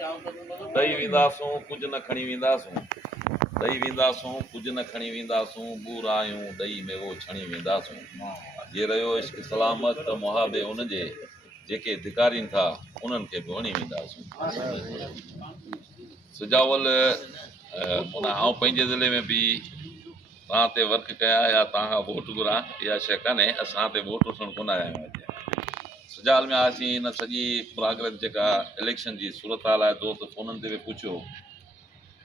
ॾेई वेंदासूं कुझु न खणी वेंदासूं ॾेई वेंदासूं कुझु न खणी वेंदासूं ॿूर आहियूं ॾेई मेवो छणी वेंदासूं जे रहियो इश्क सलामत त मुहाबे उनजे जेके धिकारीनि था उन्हनि खे बि वणी वेंदासूं सुजावल माना आउं पंहिंजे ज़िले में बि तव्हां ते वर्क कया या तव्हां खां वोट घुरां इहा शइ कान्हे असां ते वोट वठणु कोन आया आहियूं सुजाल में आयासीं हिन सॼी प्रोग्रेस जेका इलेक्शन जी सूरत हाल आहे दोस्त फ़ोननि ते बि पुछियो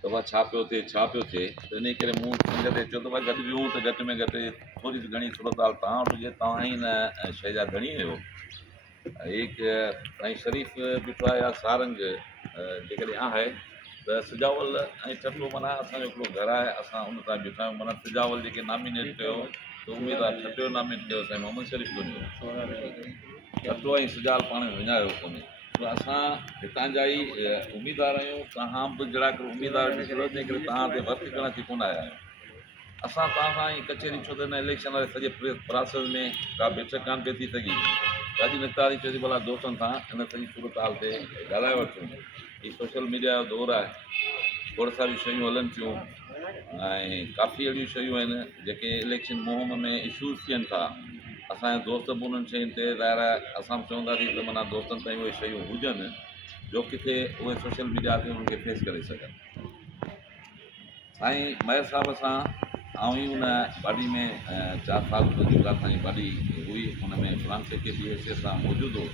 त भाई छा पियो थिए त इन करे मूं संग ते चयो त भाई गॾु वियूं त घटि में घटि थोरी घणी सूरत हाल तव्हां वटि हुजे तव्हां ई हिन शइ जा धणी आहियो हिकु साईं शरीफ़ बीठो आहे या सारंग जेकॾहिं आहे त सुजावल ऐं टटो माना असांजो हिकिड़ो घरु आहे असां उन तां बीठा आहियूं माना सुजावल जेके नामिनेट कयो त उमेदवार टटो नामिनेट कयो साईं मोहम्मद शरीफ़ कोन्हे टटो ऐं सुजाल पाण में विञायो कोन्हे त असां हितां जा ई उमेदवार आहियूं तव्हां बि जहिड़ा उमेदवार निकिरो तंहिं करे तव्हां ते वर्क करण अची कोन आया आहियूं असां तव्हां सां ई कचहरी छो त हिन इलेक्शन वारे सॼे प्रोसेस में का बेचक कान पई थी सघी ॾाढी निकतारी चयो थी भला दोस्तनि सां हिन सॼी सूरत हाल ते ॻाल्हाए वठूं हीअ सोशल मीडिया जो दौरु आहे खोड़ सारियूं शयूं हलनि थियूं ऐं काफ़ी अहिड़ियूं शयूं आहिनि जेके इलेक्शन मुहिम में इशूज़ थियनि था असांजा दोस्त बि उन्हनि शयुनि ते ज़ाहिर असां बि चवंदासीं त माना दोस्तनि ताईं उहे शयूं हुजनि जो किथे उहे सोशल मीडिया ते उन्हनि खे फेस करे सघनि साईं मेयर साहिब सां आऊं ई उन पार्टी में 4 साल गुज़ारा असांजी पार्टी हुई हुन में फलाम सेक्रेटरी हैसियत सां मौजूदु हो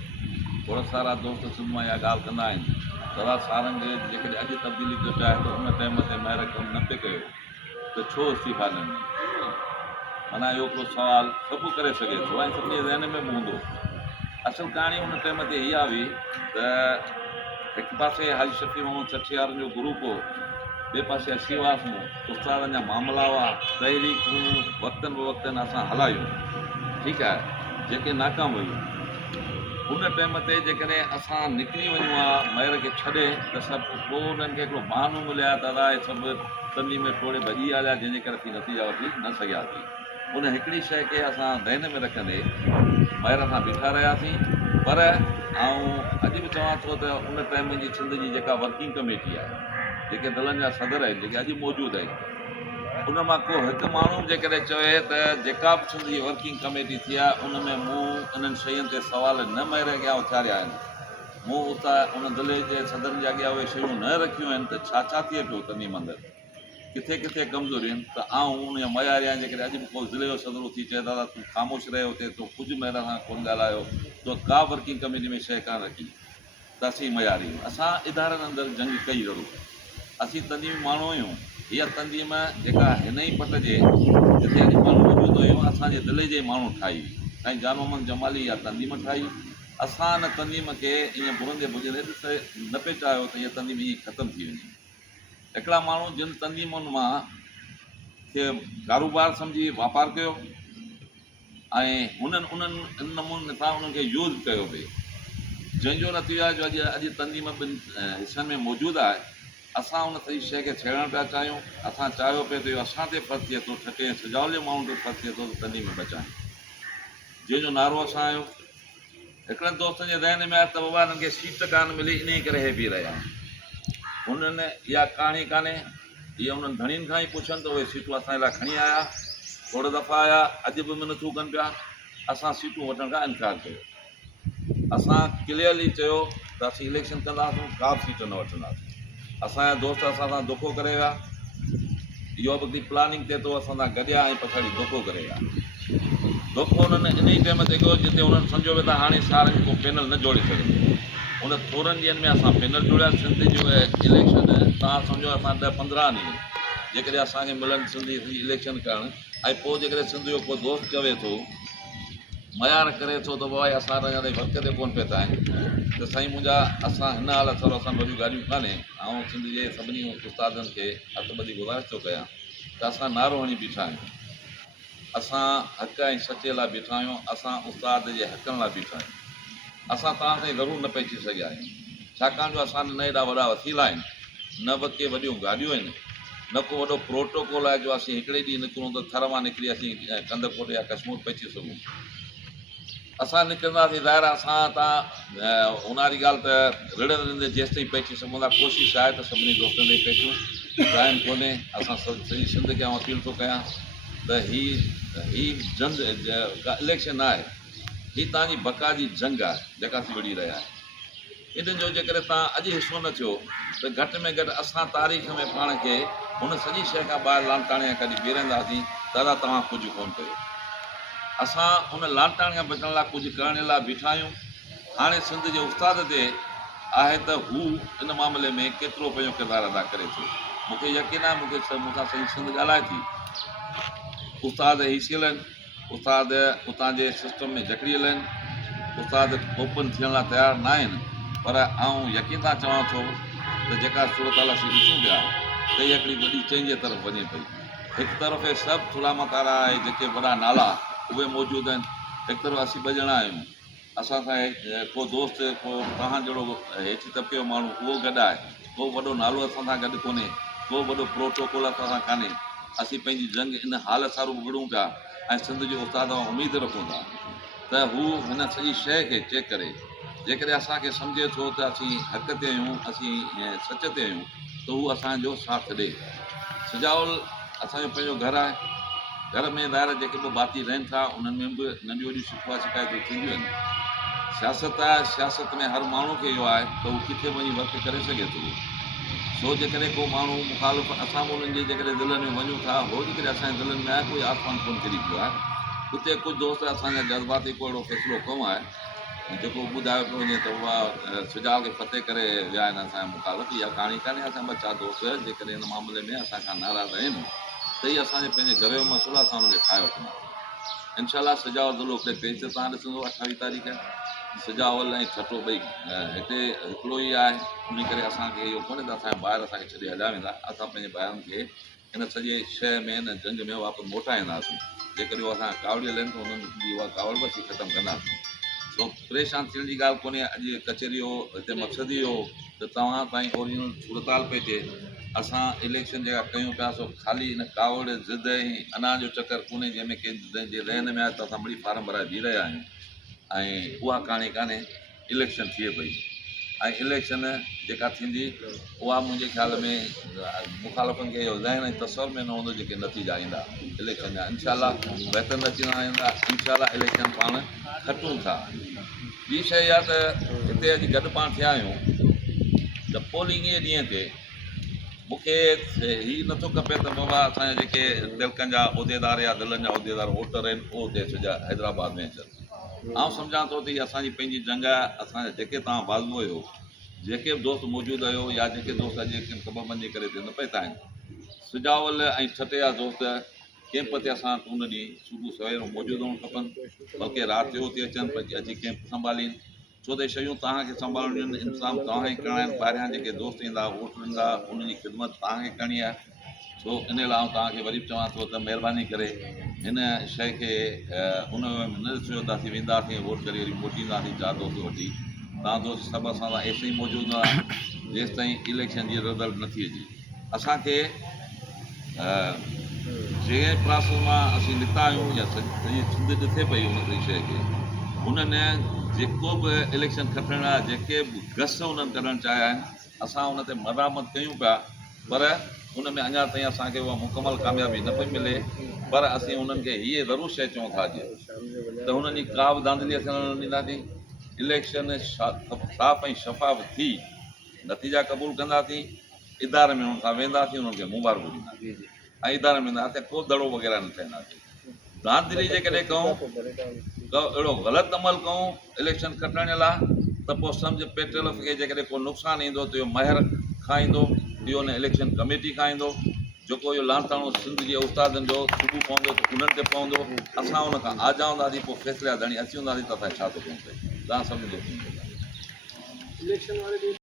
खोड़ सारा दोस्त सिंध मां इहा ॻाल्हि कंदा आहिनि दादा सारंग जेकॾहिं अॼु तब्दीली थो चाहे त उन टाइम ते मेयर कमु न पियो कयो त छो इस्तीफ़ा न ॾिनो माना इहो हिकिड़ो सुवालु सभु करे सघे थो ऐं सभिनी जे ज़हन में बि हूंदो असल कहाणी हुन टाइम ते इहा हुई त हिकु पासे हाजी शफ़ी मोहम्मद छठियारनि जो ग्रुप हो ॿिए पासे अशीवास में उस्तादनि जा मामला हुआ तहरीकूं वक़्तनि बवक़्तनि असां हलायूं ठीकु आहे जेके नाकाम हुयूं उन टाइम ते जेकॾहिं असां निकिरी वञूं आहे मेयर खे छॾे त सभु पोइ उन्हनि खे हिकिड़ो बहानो मिलियो आहे दादा इहे सभु तंदी में टोड़े भॼी हलिया जंहिंजे करे असीं नतीजा वठी न सघियासीं उन हिकिड़ी शइ खे असां ध्यान में रखंदे मेयर सां बीठा रहियासीं पर अॼु बि चवां थो त उन टाइम जी सिंध जी जेका वर्किंग कमेटी आहे जेके दलनि जा सदर आहिनि जेके अॼु मौजूदु आहिनि उन मां को हिकु माण्हू जेकॾहिं चवे त जेका बि सिंध जी वर्किंग कमेटी थी आहे उन में मूं इन्हनि शयुनि ते सुवाल न मेयर अॻियां उथारिया आहिनि मूं उतां उन दले जे सदरनि जे अॻियां उहे शयूं न रखियूं आहिनि त छा थिए पियो तनी मंदरु किथे किथे कमज़ोरियूं आहिनि त आऊं उन मयार आहियां जेकॾहिं अॼु बि को ज़िले जो सदर उथी चए दादा तूं ख़ामोश रहे हुते तो कुझु मेयर सां कोन ॻाल्हायो तो का वर्किंग कमेटी में शइ कान रखी त असीं मयारी असां इदारनि अंदरि जंग कई ज़रूरु असीं तंदीम माण्हू आहियूं इहा तंदीम जेका हिन ई पट जे जिते अॼु माण्हू मौजूदु हुयूं असांजे दिले जे माण्हू ठाही ऐं जान मोहम्मद जमाली इहा तंदीम ठाही असां हिन तंदीम खे ईअं बुरंदे बुझंदे ॾिस न पियो चाहियो त इहा तंदीम ईअं ख़तमु थी वञे हिकिड़ा माण्हू जिन तंदीमुनि मां खे कारोबार सम्झी वापारु कयो ऐं उन्हनि इन नमूने सां उन्हनि खे यूज़ कयो पिए जंहिंजो नतीजो आहे जो अॼु तंदीम ॿिनि हिसनि में मौजूदु आहे असां उन सॼी शइ खे छेड़णु पिया चाहियूं असां चाहियो पिए त इहो असां ते फ़र्क़ु थिए थो ठके ऐं सुजाल जे माण्हुनि ते फ़र्क़ु थिए थो त तंदीम बचायूं जंहिंजो नारो असां आहियो हिकिड़नि दोस्तनि जे ज़हन में आहे त बाबा हिननि खे सीट कान मिली इन करे हे बि रहिया हुननि इहा कहाणी कान्हे इहा उन्हनि धणियुनि खां ई पुछनि त उहे सीटूं असांजे लाइ खणी आया खोड़ दफ़ा आया अॼु बि मिनथूं कनि पिया असां सीटूं वठण खां इनकार कयो असां क्लियरली चयो त असीं इलेक्शन कंदासीं का बि सीट न वठंदासीं असांजा दोस्त असां सां धोखो करे विया इहो बि प्लानिंग थिए थो असां सां गॾिया ऐं पछाड़ी धोखो करे विया धोखो हुननि इन ई टाइम ते कयो जिते हुननि सम्झो पियो त हाणे सारनि को पैनल न जोड़े सघंदो उन थोरनि ॾींहंनि में असां पैनल जोड़िया सिंध जो इलेक्शन तव्हां सम्झो असां 10-15 ॾींहं जेकॾहिं असांखे मिलनि सिंधी इलेक्शन करणु ऐं पोइ जेकॾहिं सिंध जो को दोस्त चवे थो मयार करे थो त भाई असां ताईं वक़्त ते कोन पिया था आहिनि त साईं मुंहिंजा असां हिन हालत वारो असां वॾियूं ॻाल्हियूं कान्हे ऐं सिंध जे सभिनी उस्तादनि खे हथ ॿधी गुज़ारिश थो कयां त असां नारो हणी बीठा आहियूं असां हक़ ऐं सचे लाइ बीठा आहियूं असां उस्ताद जे हक़नि लाइ बीठा आहियूं असां तव्हां सां ज़रूरु न पहुची सघिया आहियूं छाकाणि जो असां न एॾा वॾा वसीला आहिनि न बि के वॾियूं गाॾियूं आहिनि न को वॾो प्रोटोकॉल आहे जो असीं हिकिड़े ॾींहुं निकिरूं त थर मां निकिरी असीं कंदकोट या कश्मीर पहुची सघूं असां निकिरंदासीं ज़ाहिर आहे असां तव्हां उन्हारी ॻाल्हि त रिड़ंदे रिड़ंदे जेसि ताईं पहुची सघूं था कोशिशि आहे त सभिनी दोस्तनि ताईं पहुचूं टाइम कोन्हे असां सॼी सिंध खे आउं अपील थो कयां त ही जंग इलेक्शन आहे ही तव्हांजी बका जी जंग आहे जेका थी विढ़ी रहिया आहे इन्हनि जो जेकॾहिं तव्हां अॼु हिसो न थियो त घटि में घटि असां तारीख़ में पाण खे हुन सॼी शइ खां ॿाहिरि लांटाणे कॾहिं बीहरंदासीं दादा तव्हां कुझु कोन कयो असां हुन लांटाणे खां बचण लाइ कुझु करण लाइ बीठा आहियूं हाणे सिंध जे उस्ताद ते आहे त हू इन मामले में केतिरो पंहिंजो किरदारु अदा करे थो मूंखे यकीन आहे मूंखां सॼी सिंध ॻाल्हाए थी उस्ताद हिसियल आहिनि उस्ताद उतां जे सिस्टम में जकड़ियल आहिनि उस्ताद ओपन थियण लाइ तयारु न आहिनि पर आउं यकीन सां चवां थो त जेका सूरत हाल असीं ॾिसूं पिया त इहा हिकिड़ी वॾी चेंज जे तरफ़ वञे पई हिकु तरफ़ सभु थुला मतारा ऐं जेके वॾा नाला उहे मौजूदु आहिनि हिकु तरफ़ असीं ॿ ॼणा आहियूं असां सां को दोस्त को तव्हां जहिड़ो हेठि तबिके जो माण्हू उहो गॾु आहे को वॾो नालो असां सां गॾु कोन्हे को वॾो प्रोटोकॉल असां सां कान्हे असीं पंहिंजी जंग इन हालत सां विड़ूं पिया ऐं सिंध जो उस्ताद खां उमेदु रखूं था त हू हिन सॼी शइ खे चेक करे जेकॾहिं असांखे सम्झे थो त असीं हक़ ते आहियूं असीं सच ते आहियूं त हू असांजो साथ ॾिए सुजाउल असांजो पंहिंजो घरु आहे घर में ॿाहिरि जेके बि भाती रहनि था उन्हनि में बि नंढियूं वॾियूं शिकवा शिकायतूं थींदियूं आहिनि सियासत आहे सियासत में हर माण्हू खे इहो आहे त हू किथे वञी वर्क करे सघे थो सो जेकॾहिं को माण्हू मुखालिफ़ असां बि उन्हनि जे जेकॾहिं दिलनि में वञूं था हो जेकॾहिं असांजे दिलनि में आहे कोई आसमान कोन किरी पियो आहे उते कुझु दोस्त असांजा जज़्बाती को अहिड़ो फ़ैसिलो कमु आहे जेको ॿुधायो पियो वञे त उहा सुजाल खे फतेह करे विया आहिनि असांजा मुखालिफ़ इहा कहाणी कान्हे असां ॿ चारि दोस्त जेकॾहिं हिन मामले में असांखां नाराज़ आहिनि त इहे असांजे पंहिंजे घर जो मसइलो असां हुनखे ठाहे वठंदा इनशाला सुजाउल दुलो हिकिड़े पेज ते तव्हां ॾिसंदो 28 तारीख़ सुजाउल ऐं छठो ॿई हिते हिकिड़ो ई आहे उन करे असांखे इहो कोन्हे त असांजा ॿाहिरि असांखे छॾे हलिया वेंदा असां पंहिंजे ॿाहिरनि खे हिन सॼे शइ में हिन जंग में वापसि मोटाईंदासीं जेकॾहिं उहे असांजा कावड़ियल आहिनि त उन्हनि जी उहा कावड़ बि असीं ख़तमु कंदासीं सो परेशान थियण जी ॻाल्हि कोन्हे अॼु कचहरी जो हिते मक़सदु इहो हो त तव्हां ताईं ओरिजिनल सूरत हाल पई अचे असां इलेक्शन जेका कयूं पिया सो ख़ाली हिन कावड़ ज़िद ऐं अना जो चकर कोन्हे जंहिंमें कंहिं जे रहन में आहे त असां मिड़ी फार्म भराए बीह रहिया आहियूं ऐं उहा कहाणी कान्हे इलेक्शन थिए पई ऐं इलेक्शन जेका थींदी उहा मुंहिंजे ख़्याल में मुखालिफ़नि खे इहो ज़हन ऐं तसवर में न हूंदो जेके नतीजा ईंदा इलेक्शन जा इनशाला बहितर नतीजा ईंदा इनशाला इलेक्शन पाण खटूं था ॿी शइ इहा त हिते अॼु गॾु पाण थिया आहियूं त पोलिंग जे ॾींहं ते मूंखे हीउ नथो खपे त बाबा असांजा जेके दिलकनि जा उहिदेदार या दिलनि जा उहिदेदार वोटर आहिनि उहो हुते सॼा हैदराबाद में अचनि आउं सम्झां थो त हीअ असांजी पंहिंजी जंग आहे असांजा जेके तव्हां बाज़ू हुयो जेके बि दोस्त मौजूदु हुयो या जेके दोस्त अॼु सबबनि जे करे न पिया आहिनि सुजावल ऐं छठे जा दोस्त कैंप ते असां उन ॾींहुं सुबुह सवेर मौजूदु हुअणु खपनि बल्कि राति जो थी अचनि अची कैंप संभालीनि छो त शयूं तव्हांखे संभालणियूं आहिनि इंतज़ाम तव्हांखे करिणा आहिनि ॿाहिरियां जेके दोस्त ईंदा वोट ॾींदा उन्हनि जी ख़िदमत तव्हांखे करणी आहे सो इन लाइ आउं तव्हांखे वरी बि चवां थो त महिरबानी करे हिन शइ खे उन में न ॾिसो त असीं वेंदासीं वोट करे वरी मोटींदासीं 4 दोस्त वठी तव्हां दोस्त सभु असां सां ऐसे ई मौजूदु आहे जेसि ताईं इलेक्शन जी रिज़ल्ट नथी अचे असांखे जंहिं प्रोसेस मां असीं निकिता आहियूं या सॼी सिंध ॾिसे पई उन शइ खे उन्हनि जेको बि इलेक्शन खटण लाइ जेके बि गस उन्हनि कढणु चाहिया आहिनि असां उन ते मदामत कयूं पिया पर उन में अञा ताईं असांखे उहा मुकमल कामयाबी न पई मिले पर असीं उन्हनि खे हीअ ज़रूरु शइ चऊं था अॼु त हुननि जी का बि धांधली असां न ॾींदासीं इलेक्शन साफ़ ऐं शफ़ाफ़ थी नतीजा क़बूल कंदासीं इदारे में हुन सां वेंदासीं उन्हनि खे मुबारकूं ॾींदासीं ऐं इदारे में वेंदासीं को दड़ो वग़ैरह न थियंदासीं धांधली जेकॾहिं कयूं त अहिड़ो ग़लति अमल कयूं इलेक्शन खटण लाइ त पोइ सम्झ पेट्रोल खे जेकॾहिं को नुक़सानु ईंदो त इहो महिर खाईंदो इहो न इलेक्शन कमेटी खाईंदो जेको इहो लांताणो सिंध जे उस्तादनि जो सुबुह पवंदो त उन्हनि ते पवंदो असां उन खां आजा हूंदासीं पोइ फ़ैसिला खणी अची हूंदासीं त असांखे छा थो कयूं पए तव्हां सभिनी जो